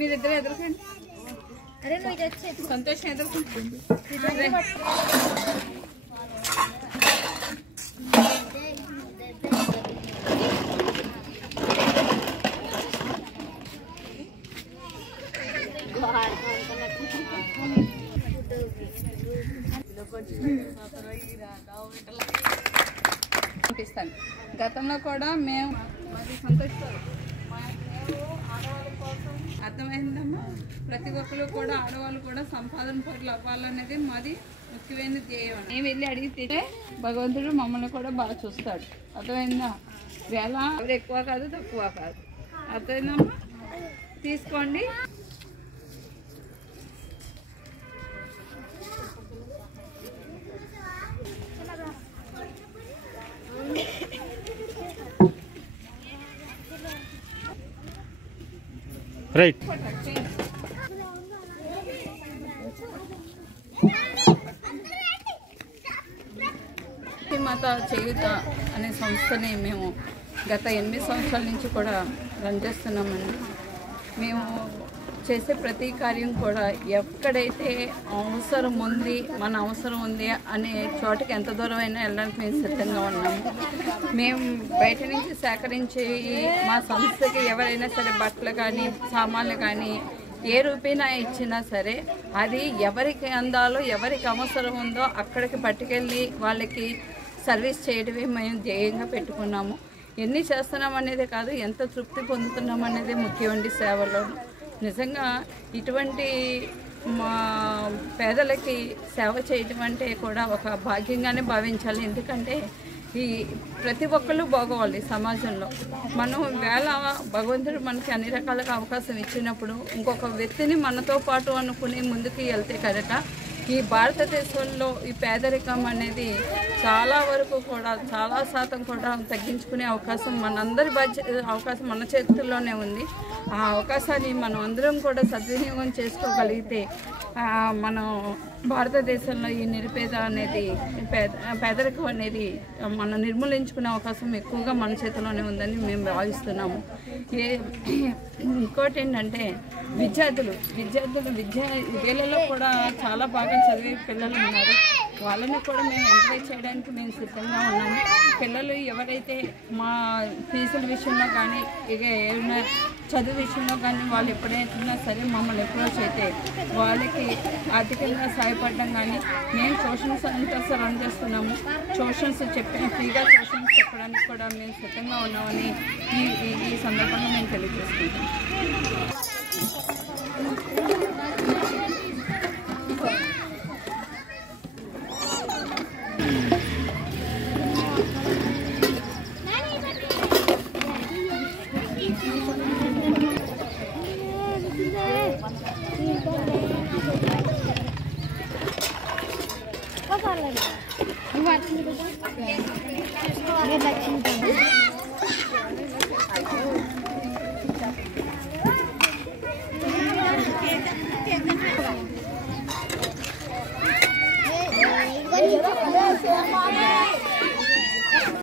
మీరిద్దరు ఎదుర్కోండి. అరే నువ్వు సంతోషం ఎదుర్కొంటుంది. అనిపిస్తాను. గతంలో కూడా మేము మరి సంతోషిస్తాం. ఆడవాళ్ళ కోసం అర్థమైందమ్మా. ప్రతి ఒక్కరు కూడా ఆడవాళ్ళు కూడా సంపాదన పరులు అవ్వాలనేది మాది ముఖ్యమైన ధ్యేయం. మేము వెళ్ళి అడిగితే భగవంతుడు మమ్మల్ని కూడా బాగా చూస్తాడు. అర్థమైందా? వేళ ఎవరు ఎక్కువ కాదు తక్కువ కాదు. అర్థమైందమ్మా? తీసుకోండి. రైట్. మాత చేయుత అనే సంస్థని మేము గత 8 సంవత్సరాల నుంచి కూడా రన్ చేస్తున్నామండి. మేము చేసే ప్రతి కార్యం కూడా ఎక్కడైతే అవసరం ఉంది, మన అవసరం ఉంది అనే చోటకి ఎంత దూరం అయినా వెళ్ళడానికి మేము సిద్ధంగా ఉన్నాము. మేము బయట నుంచి సేకరించి మా సంస్థకి ఎవరైనా సరే బట్టలు కానీ సామాన్లు కానీ ఏ రూపేనా ఇచ్చినా సరే అది ఎవరికి అందాలో ఎవరికి అవసరం ఉందో అక్కడికి పట్టుకెళ్ళి వాళ్ళకి సర్వీస్ చేయడమే మేము ధ్యేయంగా పెట్టుకున్నాము. ఎన్ని చేస్తున్నాం అనేది కాదు, ఎంత తృప్తి పొందుతున్నాం అనేది ముఖ్యమండి సేవలో. నిజంగా ఇటువంటి మా పేదలకి సేవ చేయడం అంటే కూడా ఒక భాగ్యంగానే భావించాలి. ఎందుకంటే ఈ ప్రతి ఒక్కళ్ళు బాగోవాలి సమాజంలో. మనం వేళ భగవంతుడు మనకి అన్ని రకాలుగా అవకాశం ఇచ్చినప్పుడు ఇంకొక వ్యక్తిని మనతో పాటు అనుకుని ముందుకు వెళ్తే కనుక ఈ భారతదేశంలో ఈ పేదరికం అనేది చాలా వరకు కూడా చాలా శాతం కూడా తగ్గించుకునే అవకాశం మనందరి అవకాశం మన చేతుల్లోనే ఉంది. ఆ అవకాశాన్ని మనం అందరం కూడా సద్వినియోగం చేసుకోగలిగితే మనం భారతదేశంలో ఈ నిరుపేద అనేది పేదరికం అనేది మనం నిర్మూలించుకునే అవకాశం ఎక్కువగా మన చేతిలోనే ఉందని మేము భావిస్తున్నాము. ఇంకోటి ఏంటంటే విద్యలలో కూడా చాలా బాగా చదివే పిల్లలు ఉన్నారు. వాళ్ళని కూడా మేము ఎంకరేజ్ చేయడానికి మేము సిద్ధంగా ఉన్నాము. పిల్లలు ఎవరైతే మా ఫీజుల విషయంలో కానీ ఇక ఏమైనా చదువు విషయంలో కానీ వాళ్ళు ఎప్పుడైనా సరే మమ్మల్ని అప్రోచ్ అయితే వాళ్ళకి ఆర్థికంగా సహాయపడడం కానీ మేము ట్యూషన్స్ సెంటర్స్ రన్ చేస్తున్నాము. ట్యూషన్స్ ఫ్రీగా ట్యూషన్స్ చెప్పడానికి కూడా మేము సిద్ధంగా ఉన్నామని ఈ సందర్భంగా మేము తెలియజేసుకుంటాం. What?